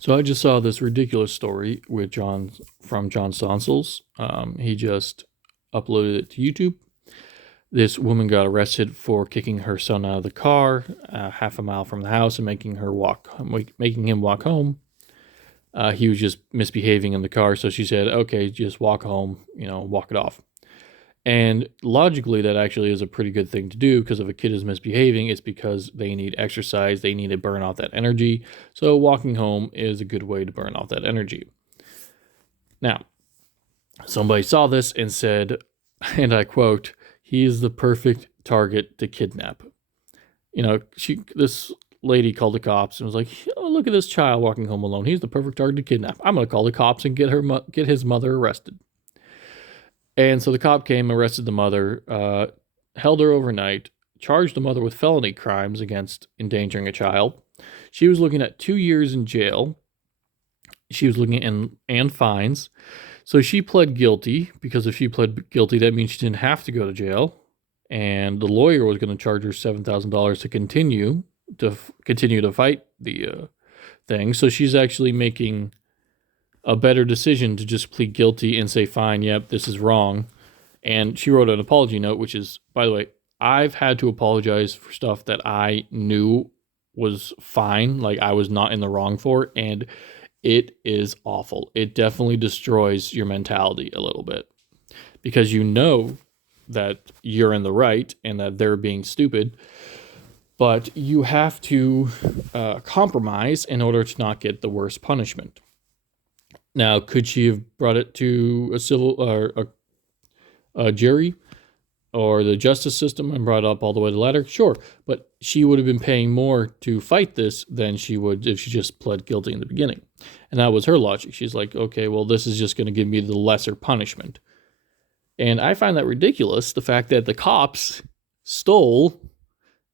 So I just saw this ridiculous story with John from John Sonsels. He just uploaded it to YouTube. This woman got arrested for kicking her son out of the car half a mile from the house and making him walk home. He was just misbehaving in the car, so she said, "Okay, just walk home. Walk it off." And logically, that actually is a pretty good thing to do because if a kid is misbehaving, it's because they need exercise, they need to burn off that energy. So, walking home is a good way to burn off that energy. Now, somebody saw this and said, and I quote, "He is the perfect target to kidnap." This lady called the cops and was like, "Oh, look at this child walking home alone. He's the perfect target to kidnap. I'm going to call the cops and get his mother arrested." And so the cop came, arrested the mother, held her overnight, charged the mother with felony crimes against endangering a child. She was looking at 2 years in jail. She was looking at and fines. So she pled guilty because if she pled guilty, that means she didn't have to go to jail. And the lawyer was going to charge her $7,000 to continue to fight the thing. So she's actually making a better decision to just plead guilty and say, fine, yep, this is wrong. And she wrote an apology note, which is, by the way, I've had to apologize for stuff that I knew was fine, like I was not in the wrong for, and it is awful. It definitely destroys your mentality a little bit because you know that you're in the right and that they're being stupid, but you have to compromise in order to not get the worst punishment. Now, could she have brought it to a civil or a jury or the justice system and brought it up all the way to the ladder? Sure, but she would have been paying more to fight this than she would if she just pled guilty in the beginning. And that was her logic. She's like, okay, well, this is just going to give me the lesser punishment. And I find that ridiculous, the fact that the cops stole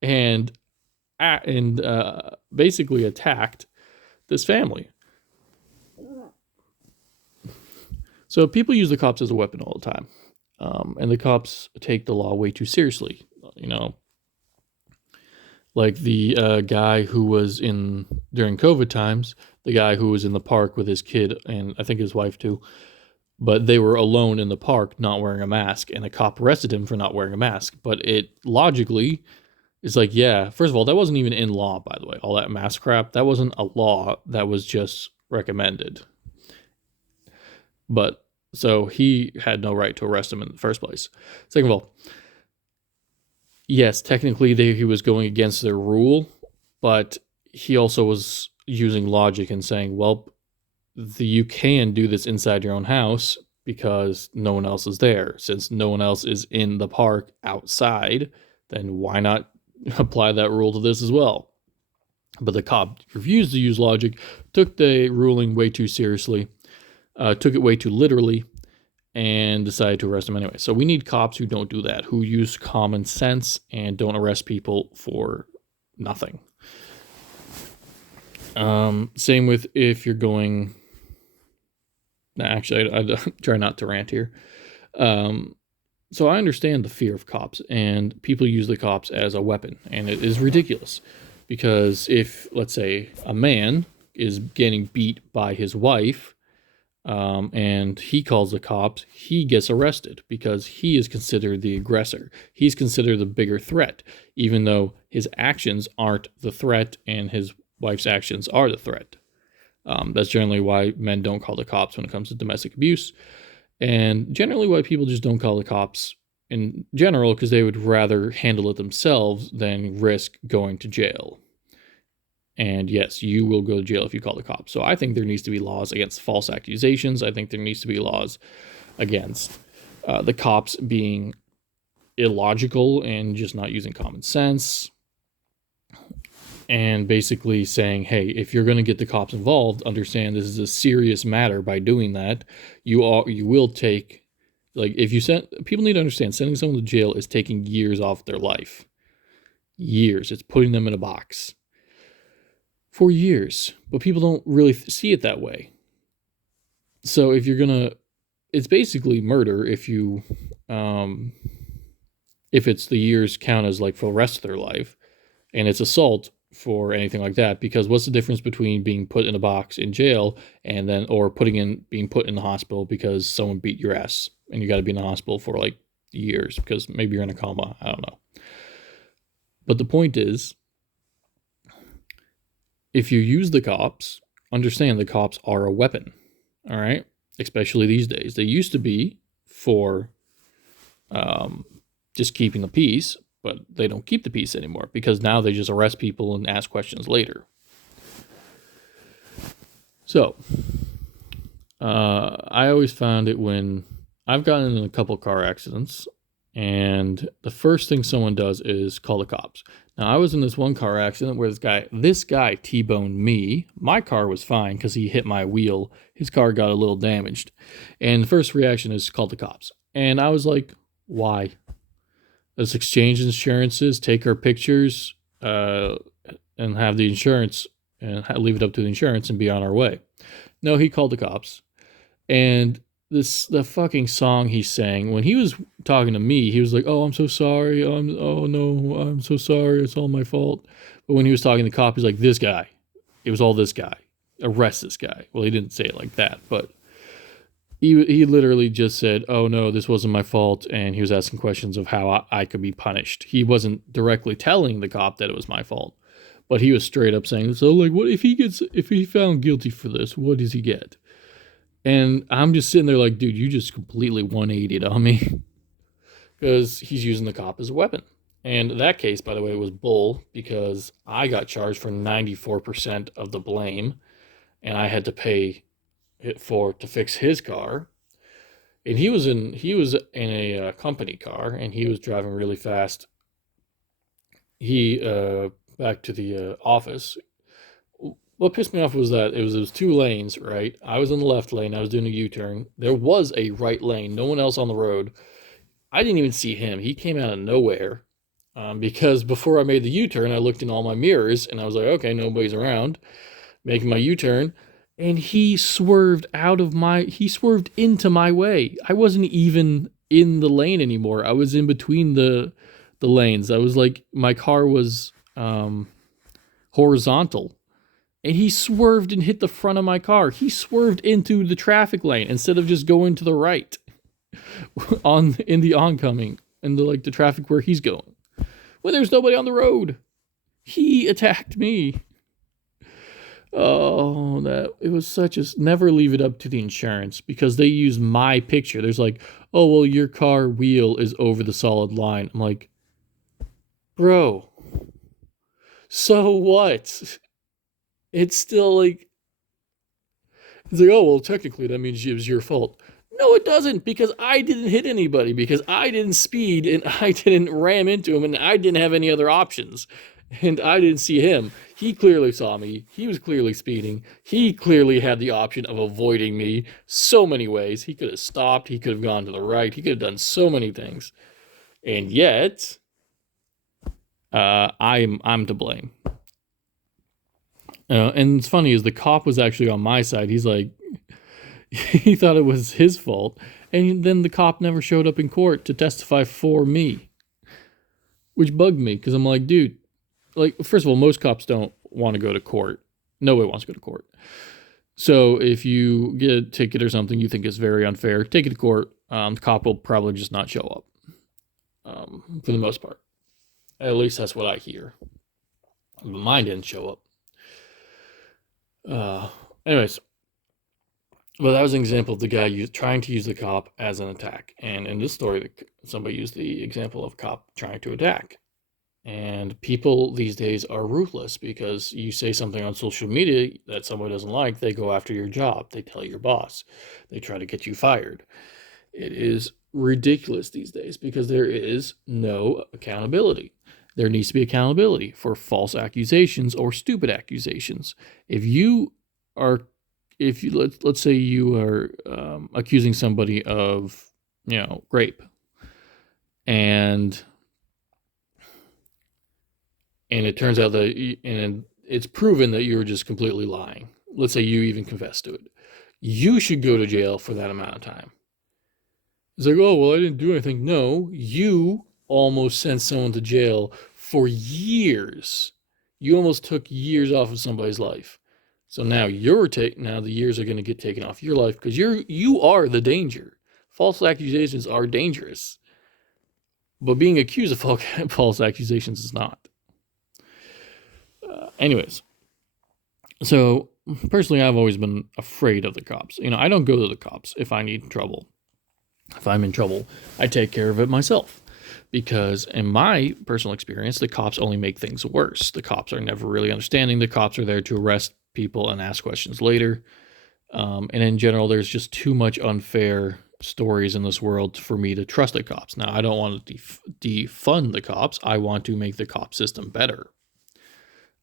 and basically attacked this family. So people use the cops as a weapon all the time. And the cops take the law way too seriously. Like the guy who was during COVID times, the guy who was in the park with his kid and I think his wife too, but they were alone in the park not wearing a mask, and a cop arrested him for not wearing a mask. But it logically is like, yeah, first of all, that wasn't even in law, by the way. All that mask crap, that wasn't a law, that was just recommended. But so he had no right to arrest him in the first place. Second of all, yes, technically he was going against their rule, but he also was using logic and saying, well, you can do this inside your own house because no one else is there. Since no one else is in the park outside, then why not apply that rule to this as well? But the cop refused to use logic, took the ruling way too seriously, took it way too literally, and decided to arrest him anyway. So we need cops who don't do that, who use common sense and don't arrest people for nothing. Same with if you're going... Actually, I try not to rant here. So I understand the fear of cops, and people use the cops as a weapon, and it is ridiculous. Because if, let's say, a man is getting beat by his wife, and he calls the cops, he gets arrested because he is considered the aggressor. He's considered the bigger threat, even though his actions aren't the threat and his wife's actions are the threat. That's generally why men don't call the cops when it comes to domestic abuse, and generally why people just don't call the cops in general, because they would rather handle it themselves than risk going to jail. And yes, you will go to jail if you call the cops. So I think there needs to be laws against false accusations. I think there needs to be laws against the cops being illogical and just not using common sense. And basically saying, hey, if you're going to get the cops involved, understand this is a serious matter. By doing that, you will take, like, if you send, people need to understand, sending someone to jail is taking years off their life. Years. It's putting them in a box for years. But people don't really see it that way. So if you're going to, it's basically murder if you, if it's the years count as like for the rest of their life. And it's assault for anything like that, because what's the difference between being put in a box in jail and then or being put in the hospital because someone beat your ass and you got to be in the hospital for like years because maybe you're in a coma, I don't know. But the point is, if you use the cops, understand the cops are a weapon. All right, especially these days. They used to be for just keeping the peace, but they don't keep the peace anymore because now they just arrest people and ask questions later. So, I always found it when I've gotten in a couple car accidents, and the first thing someone does is call the cops. Now, I was in this one car accident where this guy T-boned me. My car was fine because he hit my wheel. His car got a little damaged. And the first reaction is call the cops. And I was like, why? Let's exchange insurances, take our pictures, and have the insurance, and leave it up to the insurance and be on our way. No, he called the cops. And the fucking song he sang when he was talking to me, he was like, "Oh, I'm so sorry. Oh no, I'm so sorry. It's all my fault." But when he was talking to the cop, he's like, "This guy. It was all this guy. Arrest this guy." Well, he didn't say it like that, but he literally just said, "Oh no, this wasn't my fault," and he was asking questions of how I could be punished. He wasn't directly telling the cop that it was my fault, but he was straight up saying, "So like, what if he found guilty for this? What does he get?" And I'm just sitting there like, dude, you just completely 180'd on me because he's using the cop as a weapon. And that case, by the way, was bull because I got charged for 94% of the blame, and I had to pay it to fix his car. And he was in a company car, and he was driving really fast. He back to the office. What pissed me off was that it was 2 lanes, right? I was in the left lane. I was doing a U-turn. There was a right lane. No one else on the road. I didn't even see him. He came out of nowhere because before I made the U-turn, I looked in all my mirrors and I was like, okay, nobody's around. Making my U-turn, and he swerved into my way. I wasn't even in the lane anymore. I was in between the lanes. I was like, my car was horizontal. And he swerved and hit the front of my car. He swerved into the traffic lane instead of just going to the right in the oncoming and the traffic where he's going. When there's nobody on the road. He attacked me. Oh, it was never leave it up to the insurance because they use my picture. There's like, oh, well, your car wheel is over the solid line. I'm like, bro, so what? It's still like, it's like, oh, well, technically that means it was your fault. No, it doesn't, because I didn't hit anybody, because I didn't speed and I didn't ram into him and I didn't have any other options. And I didn't see him. He clearly saw me. He was clearly speeding. He clearly had the option of avoiding me so many ways. He could have stopped. He could have gone to the right. He could have done so many things. And yet, I'm to blame. And it's funny is the cop was actually on my side. He's like, he thought it was his fault. And then the cop never showed up in court to testify for me, which bugged me because I'm like, dude, like, first of all, most cops don't want to go to court. Nobody wants to go to court. So if you get a ticket or something you think is very unfair, take it to court. The cop will probably just not show up for the most part. At least that's what I hear. But mine didn't show up. Anyways, well, that was an example of the guy trying to use the cop as an attack. And in this story, somebody used the example of a cop trying to attack. And people these days are ruthless because you say something on social media that somebody doesn't like, they go after your job. They tell your boss. They try to get you fired. It is ridiculous these days because there is no accountability. There needs to be accountability for false accusations or stupid accusations. Let's say you are accusing somebody of, rape, and it turns out and it's proven that you were just completely lying. Let's say you even confessed to it. You should go to jail for that amount of time. It's like, oh, well, I didn't do anything. No, you almost sent someone to jail for years. You almost took years off of somebody's life. So now now the years are going to get taken off your life because you are the danger. False accusations are dangerous, but being accused of false accusations is not. Anyways, so personally, I've always been afraid of the cops. I don't go to the cops if I need trouble. If I'm in trouble, I take care of it myself. Because in my personal experience, the cops only make things worse. The cops are never really understanding. The cops are there to arrest people and ask questions later. And in general, there's just too much unfair stories in this world for me to trust the cops. Now, I don't want to defund the cops. I want to make the cop system better.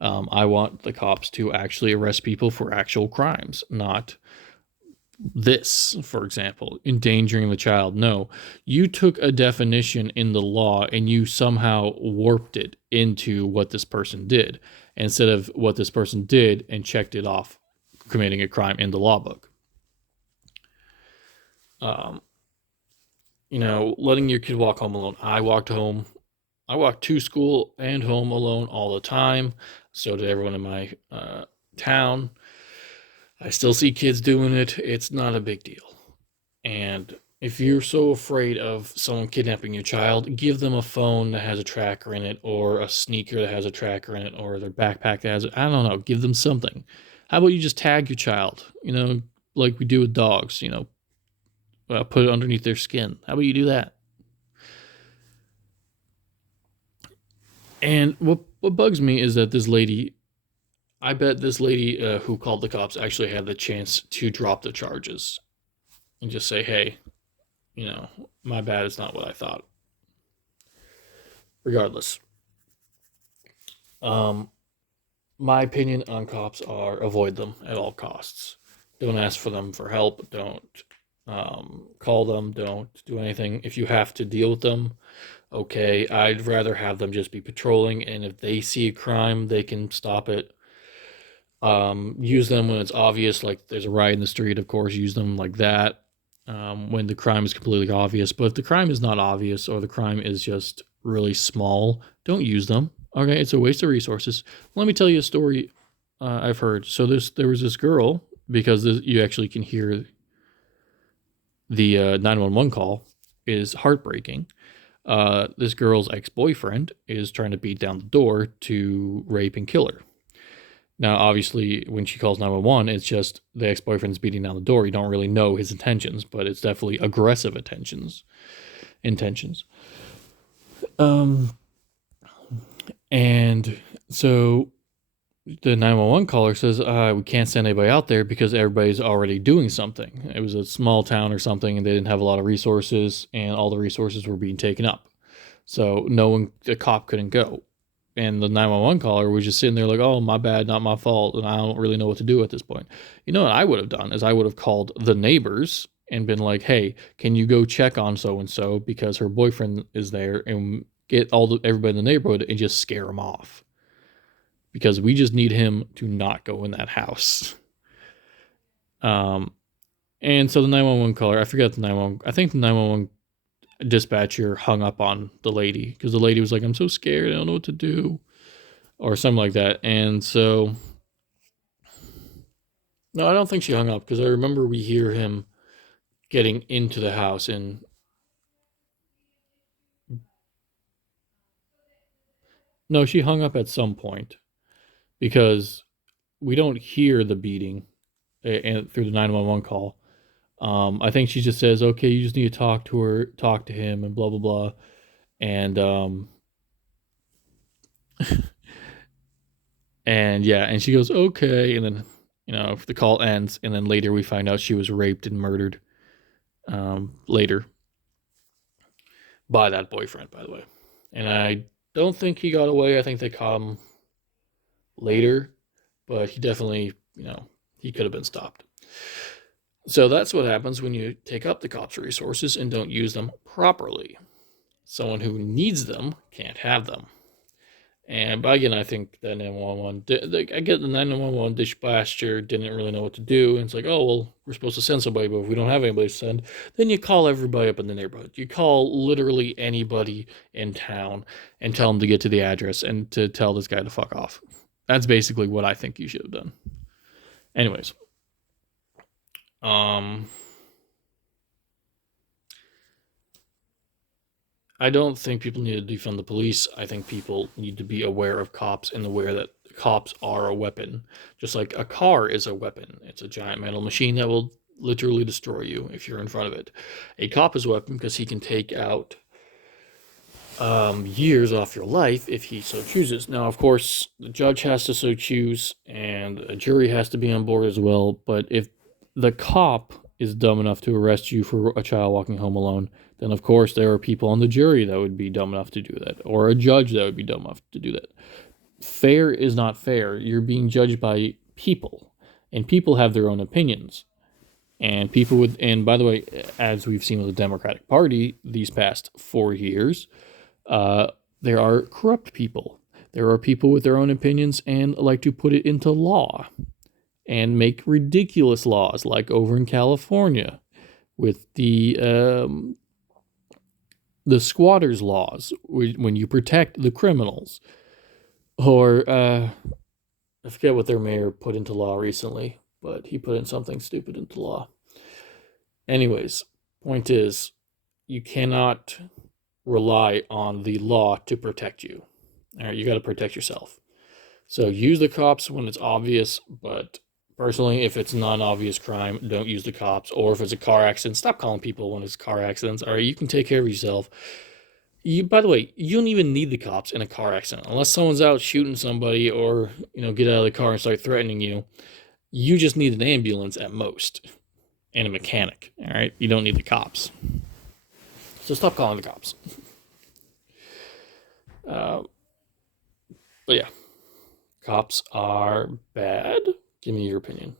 I want the cops to actually arrest people for actual crimes, not this, for example, endangering the child. No, you took a definition in the law and you somehow warped it into what this person did instead of what this person did and checked it off committing a crime in the law book. Letting your kid walk home alone. I walked to school and home alone all the time. So did everyone in my town. I still see kids doing it. It's not a big deal. And if you're so afraid of someone kidnapping your child, give them a phone that has a tracker in it, or a sneaker that has a tracker in it, or their backpack that has it. I don't know. Give them something. How about you just tag your child, like we do with dogs, put it underneath their skin. How about you do that? And what bugs me is that I bet this lady who called the cops actually had the chance to drop the charges and just say, hey, my bad, it's not what I thought. Regardless, my opinion on cops are avoid them at all costs. Don't ask for them for help. Don't call them. Don't do anything. If you have to deal with them, okay. I'd rather have them just be patrolling, and if they see a crime, they can stop it. Use them when it's obvious, like there's a riot in the street, of course, use them like that. When the crime is completely obvious. But if the crime is not obvious or the crime is just really small, don't use them. Okay, it's a waste of resources. Let me tell you a story I've heard. So there was this girl, because you actually can hear the 911 call is heartbreaking. This girl's ex-boyfriend is trying to beat down the door to rape and kill her. Now, obviously, when she calls 911, it's just the ex-boyfriend's beating down the door. You don't really know his intentions, but it's definitely aggressive intentions. And so the 911 caller says, we can't send anybody out there because everybody's already doing something. It was a small town or something, and they didn't have a lot of resources, and all the resources were being taken up. So the cop couldn't go. And the 911 caller was just sitting there like, oh, my bad, not my fault, and I don't really know what to do at this point. You know what I would have done is I would have called the neighbors and been like, hey, can you go check on so-and-so because her boyfriend is there, and get everybody in the neighborhood and just scare him off. Because we just need him to not go in that house. And so the 911 caller, I think the 911 dispatcher hung up on the lady because the lady was like, I'm so scared, I don't know what to do, or something like that. And so no, I don't think she hung up, because I remember we hear him getting into the house, and no, she hung up at some point because we don't hear the beating and through the 911 call. I think she just says, okay, you just need to talk to him, and blah, blah, blah. And, and yeah, and she goes, okay. And then, if the call ends, and then later we find out she was raped and murdered, later by that boyfriend, by the way. And I don't think he got away. I think they caught him later, but he definitely, he could have been stopped. So that's what happens when you take up the cops' resources and don't use them properly. Someone who needs them can't have them. But again, I think the 911, I get the 911 dispatcher didn't really know what to do. And it's like, oh, well, we're supposed to send somebody, but if we don't have anybody to send, then you call everybody up in the neighborhood. You call literally anybody in town and tell them to get to the address and to tell this guy to fuck off. That's basically what I think you should have done. Anyways, I don't think people need to defund the police. I think people need to be aware of cops and aware that cops are a weapon. Just like a car is a weapon. It's a giant metal machine that will literally destroy you if you're in front of it. A cop is a weapon because he can take out years off your life if he so chooses. Now, of course, the judge has to so choose, and a jury has to be on board as well. But if the cop is dumb enough to arrest you for a child walking home alone, then of course there are people on the jury that would be dumb enough to do that, or a judge that would be dumb enough to do that. Fair is not fair. You're being judged by people, and people have their own opinions. And people would, and by the way, as we've seen with the Democratic Party these past 4 years, uh, there are corrupt people. There are people with their own opinions and like to put it into law and make ridiculous laws, like over in California with the squatters laws, when you protect the criminals. Or I forget what their mayor put into law recently, but he put in something stupid into law. Anyways, point is, you cannot rely on the law to protect you. All right, you got to protect yourself. So use the cops when it's obvious, but personally, if it's not an obvious crime, don't use the cops. Or if it's a car accident, stop calling people when it's car accidents. All right, you can take care of yourself. By the way, you don't even need the cops in a car accident unless someone's out shooting somebody or get out of the car and start threatening you. You just need an ambulance at most and a mechanic. All right, you don't need the cops. So stop calling the cops. Uh, but yeah, cops are bad. Give me your opinion.